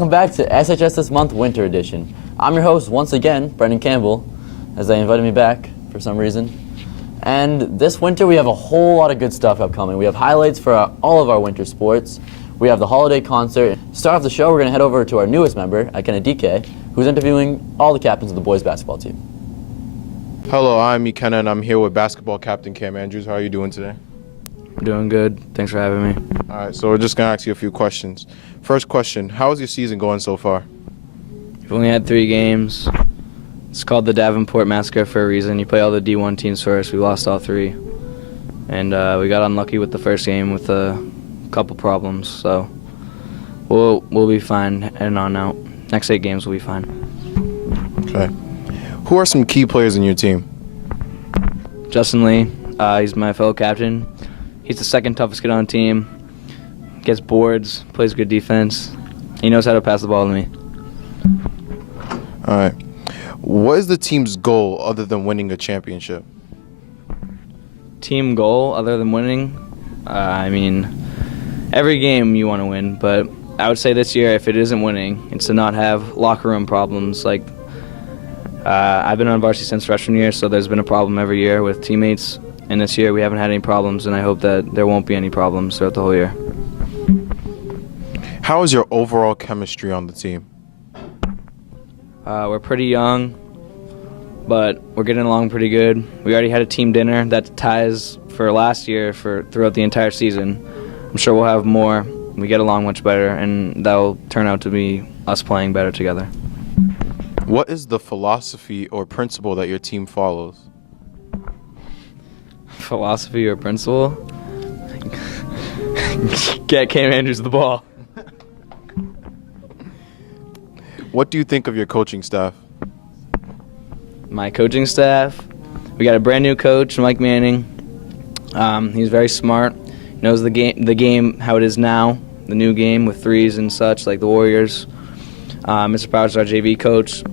welcome back to SHS This Month Winter Edition. I'm your host once again, Brendan Campbell, as they invited me back for some reason. And this winter we have a whole lot of good stuff upcoming. We have highlights for all of our winter sports. We have the holiday concert. To start off the show, we're going to head over to our newest member, Ikenna, who's interviewing all the captains of the boys basketball team. Hello, I'm Ikenna, and I'm here with basketball captain Cam Andrews. How are you doing today? I'm doing good. Thanks for having me. All right, so we're just going to ask you a few questions. First question, how is your season going so far? We've only had 3 games. It's called the Davenport Massacre for a reason. You play all the D1 teams first. We lost all 3. And we got unlucky with the first game with a couple problems. So we'll be fine heading on out. Next 8 games will be fine. Okay. Who are some key players in your team? Justin Lee, he's my fellow captain. He's the second toughest kid on the team. Gets boards, plays good defense. He knows how to pass the ball to me. All right. What is the team's goal other than winning a championship? Team goal other than winning? Every game you want to win, but I would say this year, if it isn't winning, it's to not have locker room problems. Like, I've been on varsity since freshman year, so there's been a problem every year with teammates. And this year we haven't had any problems, and I hope that there won't be any problems throughout the whole year. How is your overall chemistry on the team? We're pretty young, but we're getting along pretty good. We already had a team dinner that ties for last year throughout the entire season. I'm sure we'll have more. We get along much better, and that'll turn out to be us playing better together. What is the philosophy or principle that your team follows? Philosophy or principle? Get Cam Andrews the ball. What do you think of your coaching staff? My coaching staff, we got a brand new coach, Mike Manning. He's very smart. He knows the game how it is now, the new game with threes and such, like the Warriors. Mr. Powers is our JV coach.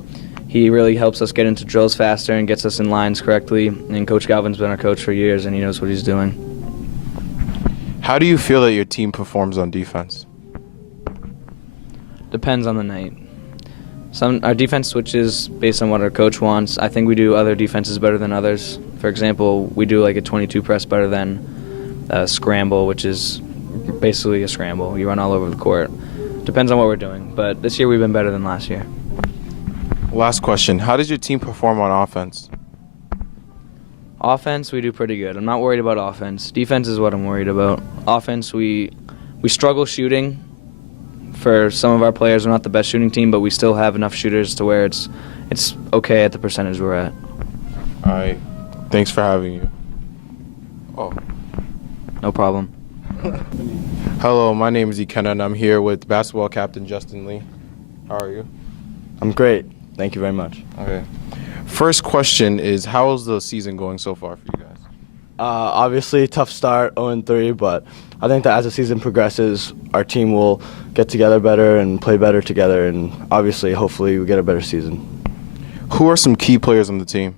He really helps us get into drills faster and gets us in lines correctly. And Coach Galvin's been our coach for years, and he knows what he's doing. How do you feel that your team performs on defense? Depends on the night. Our defense switches based on what our coach wants. I think we do other defenses better than others. For example, we do like a 22 press better than a scramble, which is basically a scramble. You run all over the court. Depends on what we're doing. But this year we've been better than last year. Last question. How does your team perform on offense? Offense, we do pretty good. I'm not worried about offense. Defense is what I'm worried about. Offense, we struggle shooting. For some of our players, we're not the best shooting team, but we still have enough shooters to where it's okay at the percentage we're at. All right. Thanks for having you. Oh. No problem. Hello, my name is Ikenna, and I'm here with basketball captain Justin Lee. How are you? I'm great. Thank you very much. Okay. First question is, how is the season going so far for you guys? Obviously, tough start, 0-3, but I think that as the season progresses, our team will get together better and play better together, and obviously, hopefully, we get a better season. Who are some key players on the team?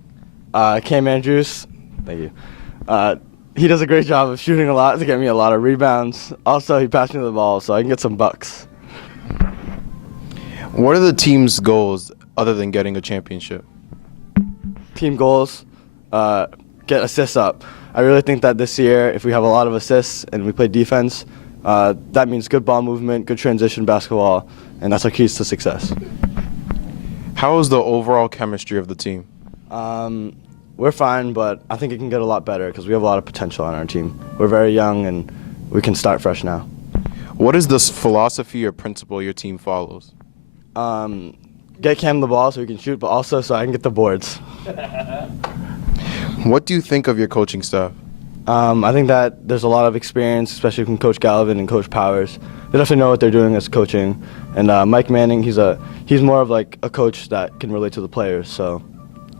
Cam Andrews, thank you. He does a great job of shooting a lot to get me a lot of rebounds. Also, he passed me the ball so I can get some bucks. What are the team's goals other than getting a championship? Team goals, get assists up. I really think that this year, if we have a lot of assists and we play defense, that means good ball movement, good transition basketball, and that's our keys to success. How is the overall chemistry of the team? We're fine, but I think it can get a lot better because we have a lot of potential on our team. We're very young, and we can start fresh now. What is the philosophy or principle your team follows? Get Cam the ball so he can shoot, but also so I can get the boards. What do you think of your coaching staff? I think that there's a lot of experience, especially from Coach Galvin and Coach Powers. They definitely know what they're doing as coaching. And Mike Manning, he's more of like a coach that can relate to the players, so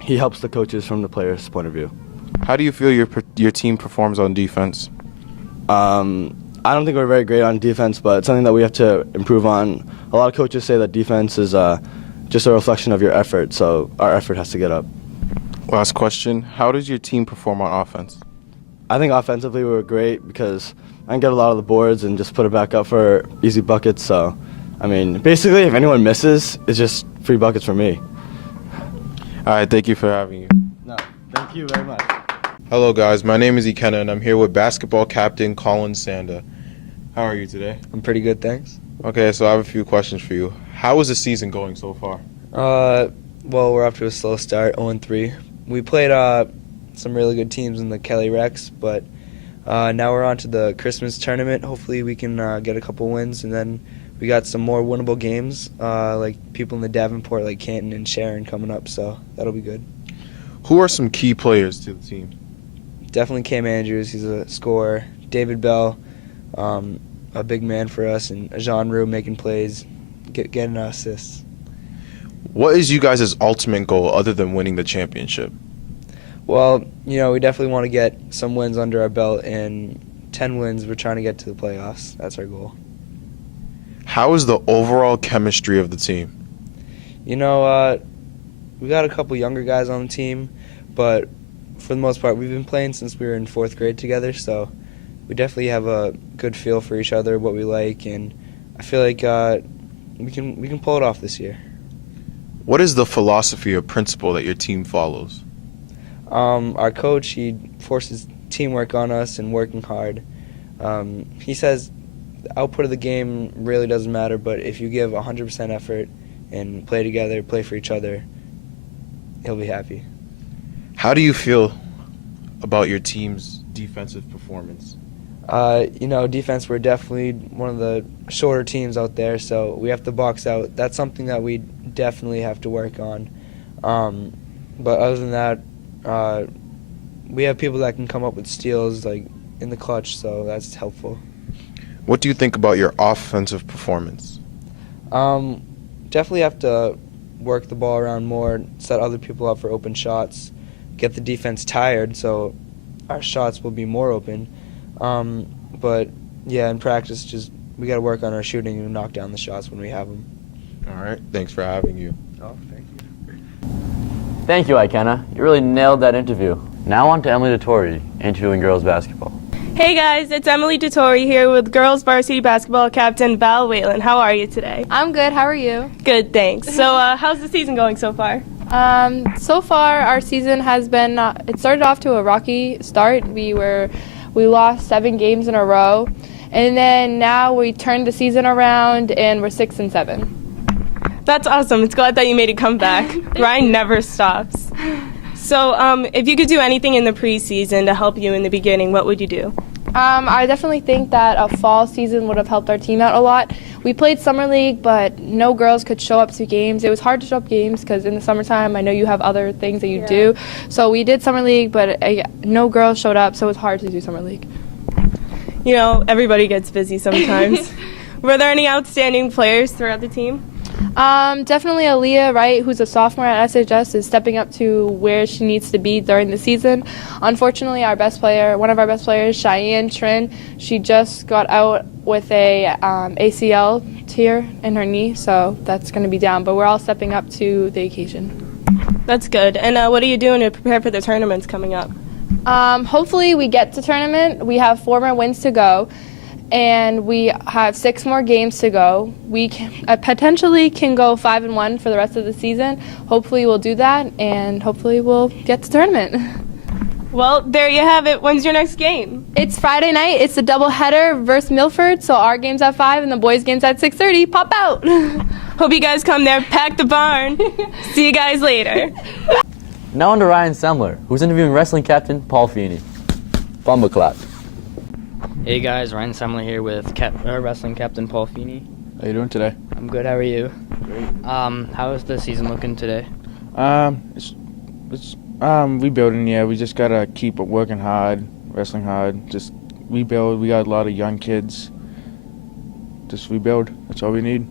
he helps the coaches from the players' point of view. How do you feel your team performs on defense? I don't think we're very great on defense, but it's something that we have to improve on. A lot of coaches say that defense is just a reflection of your effort, so our effort has to get up. Last question. How does your team perform on offense? I think offensively we were great because I can get a lot of the boards and just put it back up for easy buckets, so I mean, basically, if anyone misses, it's just free buckets for me. All right, thank you for having you. No, thank you very much. Hello, guys. My name is Ikenna, and I'm here with basketball captain Colin Sanda. How are you today? I'm pretty good, thanks. Okay, so I have a few questions for you. How is the season going so far? Well, we're off to a slow start, 0-3. We played some really good teams in the Kelly Rex, but now we're on to the Christmas tournament. Hopefully we can get a couple wins, and then we got some more winnable games, like people in the Davenport, like Canton and Sharon coming up, so that'll be good. Who are some key players to the team? Definitely Cam Andrews, he's a scorer. David Bell, a big man for us, and Jean Roux making plays, getting assists. What is you guys' ultimate goal other than winning the championship? Well, we definitely want to get some wins under our belt, and 10 wins, we're trying to get to the playoffs. That's our goal. How is the overall chemistry of the team? We got a couple younger guys on the team, but for the most part, we've been playing since we were in 4th grade together, so we definitely have a good feel for each other, what we like, and I feel like we can pull it off this year. What is the philosophy or principle that your team follows? Our coach, he forces teamwork on us and working hard. He says the output of the game really doesn't matter, but if you give 100% effort and play together, play for each other, he'll be happy. How do you feel about your team's defensive performance? Defense, we're definitely one of the shorter teams out there, so we have to box out. That's something that we definitely have to work on. But other than that, we have people that can come up with steals like in the clutch, so that's helpful. What do you think about your offensive performance? Definitely have to work the ball around more, set other people up for open shots, get the defense tired so our shots will be more open. But yeah, in practice, we got to work on our shooting and knock down the shots when we have them. All right, thanks for having you. Oh, thank you. Thank you, Ikenna. You really nailed that interview. Now on to Emily Dettori, interviewing girls basketball. Hey guys, it's Emily Dettori here with girls varsity basketball captain Val Whalen. How are you today? I'm good. How are you? Good, thanks. So how's the season going so far? So far, our season has been. It started off to a rocky start. We lost 7 games in a row, and then now we turned the season around and we're 6-7. That's awesome. It's glad that you made a comeback. Ryan never stops. So if you could do anything in the preseason to help you in the beginning, what would you do? I definitely think that a fall season would have helped our team out a lot. We played summer league, but no girls could show up to games. It was hard to show up games because in the summertime, I know you have other things that you do. So we did summer league, but no girls showed up, so it was hard to do summer league. Everybody gets busy sometimes. Were there any outstanding players throughout the team? Definitely Aaliyah Wright, who's a sophomore at SHS, is stepping up to where she needs to be during the season. Unfortunately, one of our best players, Cheyenne Trin, she just got out with a ACL tear in her knee, so that's going to be down. But we're all stepping up to the occasion. That's good. And what are you doing to prepare for the tournaments coming up? Hopefully we get to tournament. We have 4 more wins to go, and we have 6 more games to go. We potentially can go 5-1 for the rest of the season. Hopefully we'll do that, and hopefully we'll get to tournament. Well, there you have it. When's your next game? It's Friday night. It's a doubleheader versus Milford, so our game's at 5 and the boys' game's at 6:30. Pop out! Hope you guys come there. Pack the barn. See you guys later. Now on to Ryan Semler, who's interviewing wrestling captain Paul Feeney. Bumba clap. Hey guys, Ryan Semler here with wrestling captain Paul Feeney. How you doing today? I'm good. How are you? Great. How is the season looking today? It's rebuilding. Yeah, we just gotta keep working hard, wrestling hard. Just rebuild. We got a lot of young kids. Just rebuild. That's all we need.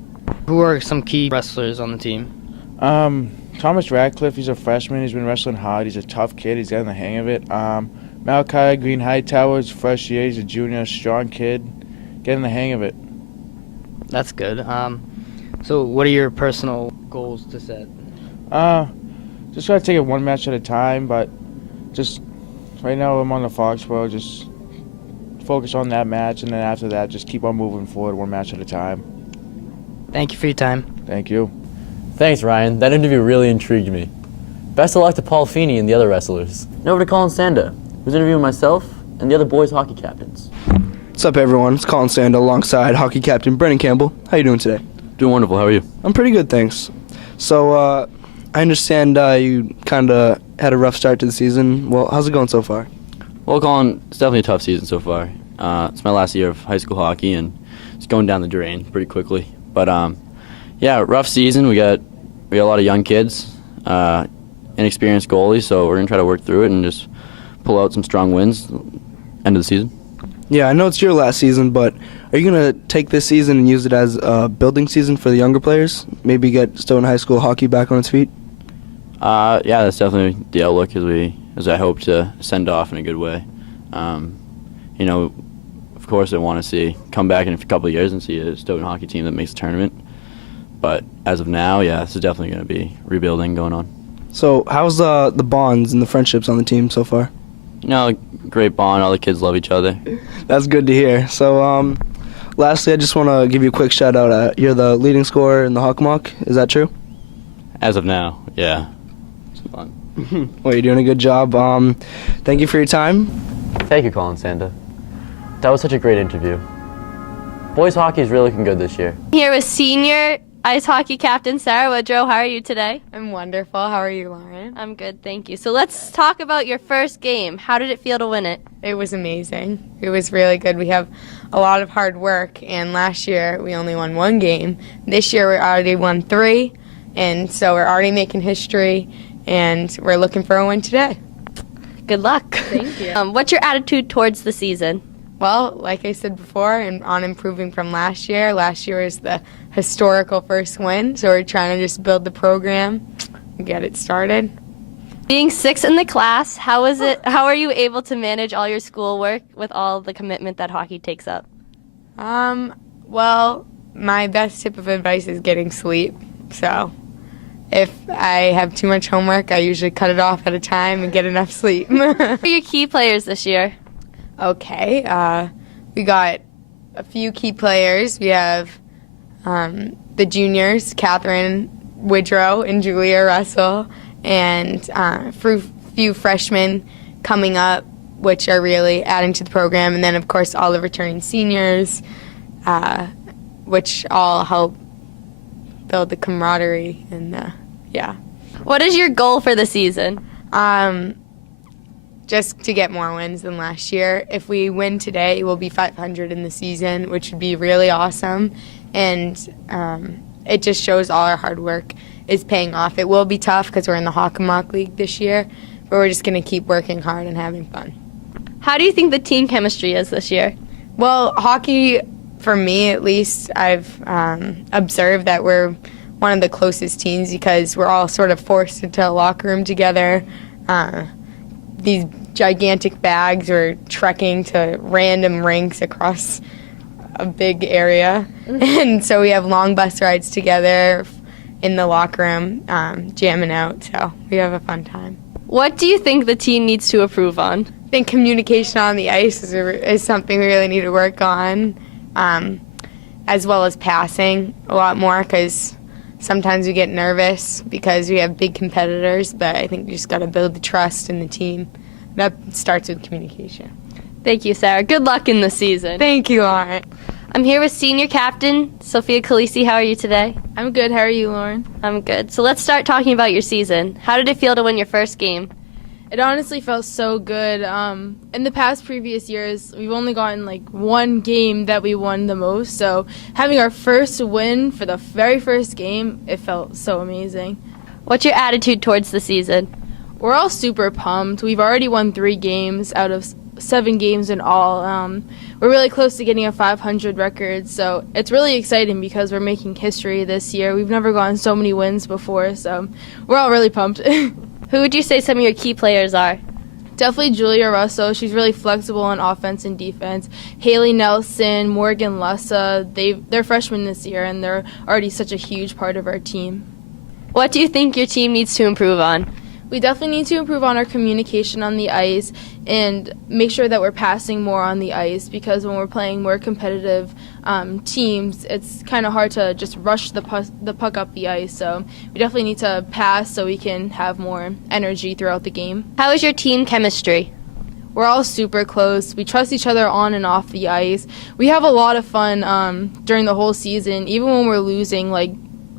Who are some key wrestlers on the team? Thomas Radcliffe. He's a freshman. He's been wrestling hard. He's a tough kid. He's gotten the hang of it. Malachi Green Hightower is first year. He's a junior, strong kid, getting the hang of it. That's good. So what are your personal goals to set? Just gotta take it one match at a time, but just right now I'm on the Foxborough. Just focus on that match, and then after that, just keep on moving forward one match at a time. Thank you for your time. Thank you. Thanks, Ryan. That interview really intrigued me. Best of luck to Paul Feeney and the other wrestlers. And over to Colin Sanda, who's interviewing myself and the other boys hockey captains. What's up, everyone? It's Colin Sanda alongside hockey captain Brennan Campbell. How you doing today? Doing wonderful. How are you? I'm pretty good, thanks. So, I understand you kind of had a rough start to the season. Well, how's it going so far? Well, Colin, it's definitely a tough season so far. It's my last year of high school hockey, and it's going down the drain pretty quickly. But yeah, rough season. We got a lot of young kids, inexperienced goalies, so we're gonna try to work through it and just pull out some strong wins end of the season. Yeah, I know it's your last season, but are you going to take this season and use it as a building season for the younger players? Maybe get Stoughton High School hockey back on its feet? Yeah, that's definitely the outlook as I hope to send off in a good way. You know, of course I want to come back in a couple of years and see a Stoughton hockey team that makes the tournament. But as of now, yeah, this is definitely going to be rebuilding going on. So how's the bonds and the friendships on the team so far? You know, great bond. All the kids love each other. That's good to hear. So, lastly, I just want to give you a quick shout out. You're the leading scorer in the Hawkmock. Is that true? As of now, yeah. It's fun. Well, you're doing a good job. Thank you for your time. Thank you, Colin Sanda. That was such a great interview. Boys hockey is really looking good this year. Here with senior ice hockey captain Sarah Woodrow. How are you today? I'm wonderful. How are you, Lauren? I'm good, thank you. So let's talk about your first game. How did it feel to win it? It was amazing. It was really good. We have a lot of hard work, and last year we only won 1 game. This year we already won 3, and so we're already making history, and we're looking for a win today. Good luck. Thank you. What's your attitude towards the season? Well, like I said before, and on improving from last year was the historical first win, so we're trying to just build the program and get it started. Being 6th in the class, how are you able to manage all your schoolwork with all the commitment that hockey takes up? Well, my best tip of advice is getting sleep. So if I have too much homework, I usually cut it off at a time and get enough sleep. Who are your key players this year? Okay, we got a few key players. We have the juniors, Catherine Woodrow and Julia Russell, and a few freshmen coming up, which are really adding to the program. And then, of course, all the returning seniors, which all help build the camaraderie. And, yeah. What is your goal for the season? Just to get more wins than last year. If we win today, we'll be 500 in the season, which would be really awesome. And it just shows all our hard work is paying off. It will be tough because we're in the Hawkmock League this year, but we're just going to keep working hard and having fun. How do you think the team chemistry is this year? Well, hockey, for me at least, I've observed that we're one of the closest teams because we're all sort of forced into a locker room together. These gigantic bags or trekking to random rinks across a big area. And so we have long bus rides together in the locker room, jamming out. So we have a fun time. What do you think the team needs to improve on? I think communication on the ice is something we really need to work on, as well as passing a lot more because sometimes we get nervous because we have big competitors, but I think you just got to build the trust in the team. That starts with communication. Thank you, Sarah. Good luck in the season. Thank you, Lauren. I'm here with senior captain Sophia Khaleesi. How are you today? I'm good. How are you, Lauren? I'm good. So let's start talking about your season. How did it feel to win your first game? It honestly felt so good. In the past previous years, we've only gotten like 1 game that we won the most. So having our first win for the very first game, it felt so amazing. What's your attitude towards the season? We're all super pumped. We've already won 3 games out of 7 games in all. We're really close to getting a 500 record, so it's really exciting because we're making history this year. We've never gotten so many wins before, so we're all really pumped. Who would you say some of your key players are? Definitely Julia Russell. She's really flexible on offense and defense. Haley Nelson, Morgan Lussa, they're freshmen this year, and they're already such a huge part of our team. What do you think your team needs to improve on? We definitely need to improve on our communication on the ice and make sure that we're passing more on the ice, because when we're playing more competitive teams, it's kind of hard to just rush the puck up the ice. So we definitely need to pass so we can have more energy throughout the game. How is your team chemistry? We're all super close. We trust each other on and off the ice. We have a lot of fun during the whole season, even when we're losing like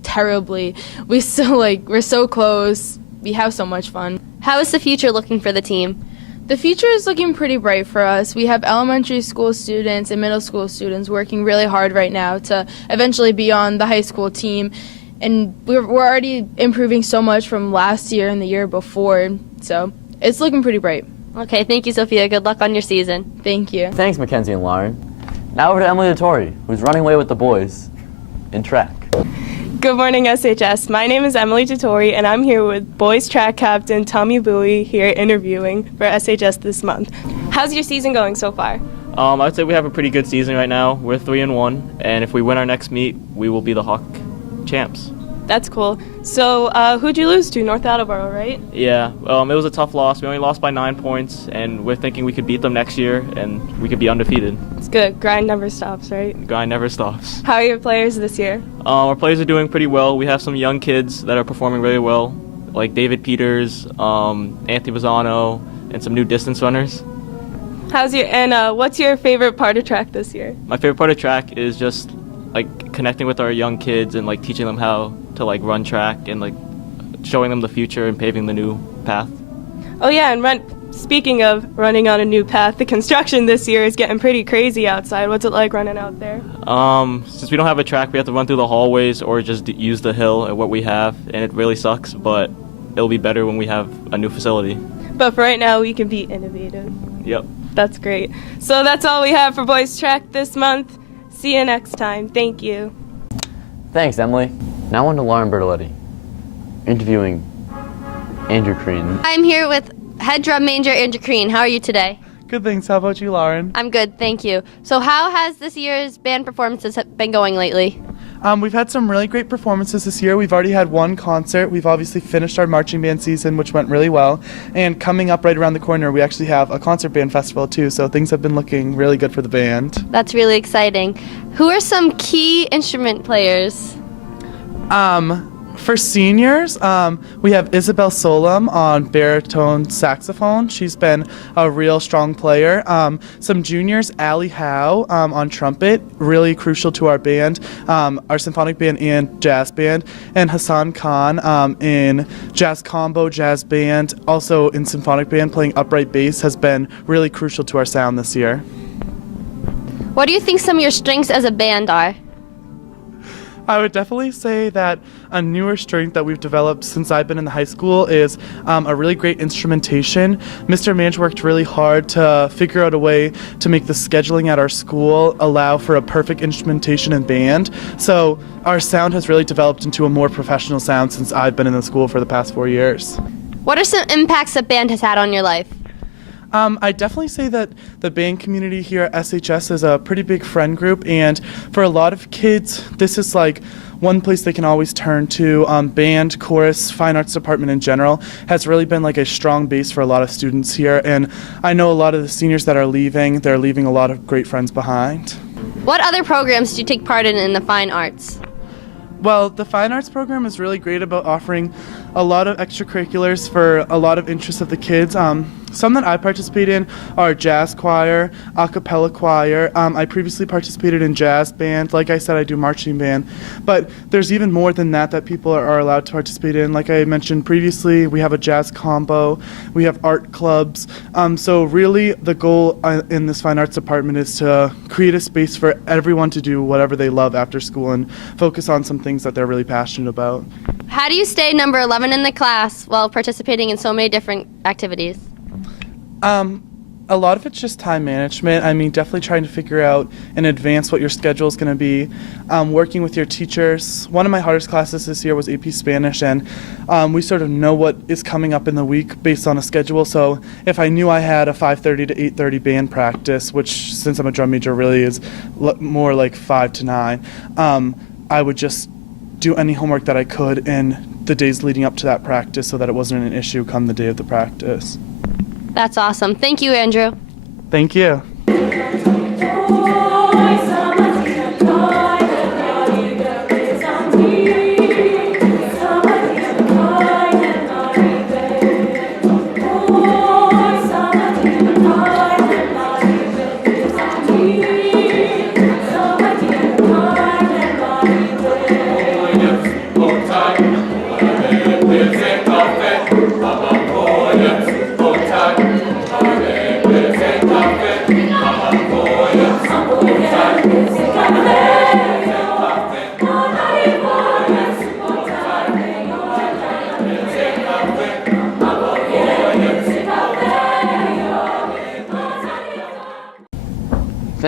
terribly. We're so close. We have so much fun. How is the future looking for the team? The future is looking pretty bright for us. We have elementary school students and middle school students working really hard right now to eventually be on the high school team. And we're already improving so much from last year and the year before. So it's looking pretty bright. Okay, thank you, Sophia. Good luck on your season. Thank you. Thanks, Mackenzie and Lauren. Now over to Emily Dettori, who's running away with the boys in track. Good morning, SHS. My name is Emily Dettori, and I'm here with boys track captain Tommy Bowie here interviewing for SHS this month. How's your season going so far? I'd say we have a pretty good season right now. We're 3-1, and if we win our next meet, we will be the Hawk champs. That's cool. So who'd you lose to? North Attleboro, right? Yeah, it was a tough loss. We only lost by 9 points, and we're thinking we could beat them next year, and we could be undefeated. It's good. Grind never stops, right? Grind never stops. How are your players this year? Our players are doing pretty well. We have some young kids that are performing really well, like David Peters, Anthony Bazzano, and some new distance runners. What's your favorite part of track this year? My favorite part of track is just like connecting with our young kids and like teaching them how to like run track and like showing them the future and paving the new path. Oh yeah, and speaking of running on a new path, the construction this year is getting pretty crazy outside. What's it like running out there? Since we don't have a track, we have to run through the hallways or just use the hill at what we have, and it really sucks, but it'll be better when we have a new facility. But for right now, we can be innovative. Yep. That's great. So that's all we have for boys track this month. See you next time. Thank you. Thanks, Emily. Now on to Lauren Bertoletti, interviewing Andrew Crean. I'm here with head drum major Andrew Crean. How are you today? Good, thanks. How about you, Lauren? I'm good, thank you. So how has this year's band performances been going lately? We've had some really great performances this year. We've already had one concert. We've obviously finished our marching band season, which went really well. And coming up right around the corner, we actually have a concert band festival too, so things have been looking really good for the band. That's really exciting. Who are some key instrument players? For seniors, we have Isabel Solom on baritone saxophone. She's been a real strong player. Some juniors, Allie Howe on trumpet, really crucial to our band, our symphonic band and jazz band, and Hassan Khan in jazz combo, jazz band, also in symphonic band, playing upright bass has been really crucial to our sound this year. What do you think some of your strengths as a band are? I would definitely say that a newer strength that we've developed since I've been in the high school is a really great instrumentation. Mr. Mange worked really hard to figure out a way to make the scheduling at our school allow for a perfect instrumentation and band. So our sound has really developed into a more professional sound since I've been in the school for the past 4 years. What are some impacts that band has had on your life? I definitely say that the band community here at SHS is a pretty big friend group, and for a lot of kids, this is like one place they can always turn to. Band, chorus, fine arts department in general has really been like a strong base for a lot of students here, and I know a lot of the seniors that are leaving, they're leaving a lot of great friends behind. What other programs do you take part in the fine arts? Well, the Fine Arts program is really great about offering a lot of extracurriculars for a lot of interests of the kids. Some that I participate in are jazz choir, a cappella choir. I previously participated in jazz band. Like I said, I do marching band. But there's even more than that that people are allowed to participate in. Like I mentioned previously, we have a jazz combo. We have art clubs. So really the goal in this Fine Arts department is to create a space for everyone to do whatever they love after school and focus on some things that they're really passionate about. How do you stay number 11 in the class while participating in so many different activities? A lot of it's just time management. I mean, definitely trying to figure out in advance what your schedule is going to be. Working with your teachers. One of my hardest classes this year was AP Spanish, and we sort of know what is coming up in the week based on a schedule. So if I knew I had a 5:30 to 8:30 band practice, which since I'm a drum major really is more like 5 to 9, I would just do any homework that I could and the days leading up to that practice so that it wasn't an issue come the day of the practice. That's awesome. Thank you, Andrew. Thank you.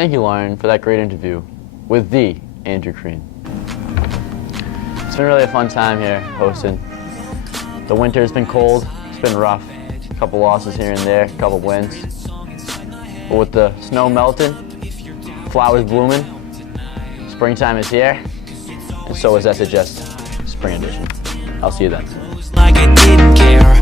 Thank you, Lauren, for that great interview with the Andrew Crean. It's been really a fun time here hosting. The winter's been cold, it's been rough. A couple losses here and there, a couple wins. But with the snow melting, flowers blooming, springtime is here, and so is SHS Spring Edition. I'll see you then. Like I didn't care.